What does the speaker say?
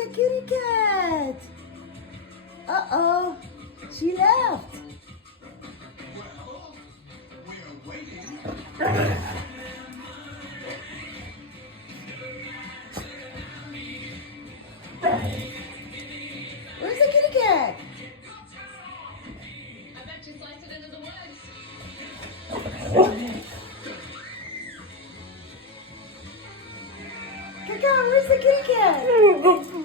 the kitty cat? Uh-oh, she left. Where's the kitty cat? I bet you sliced it into the woods. Cacao, where's the kitty cat?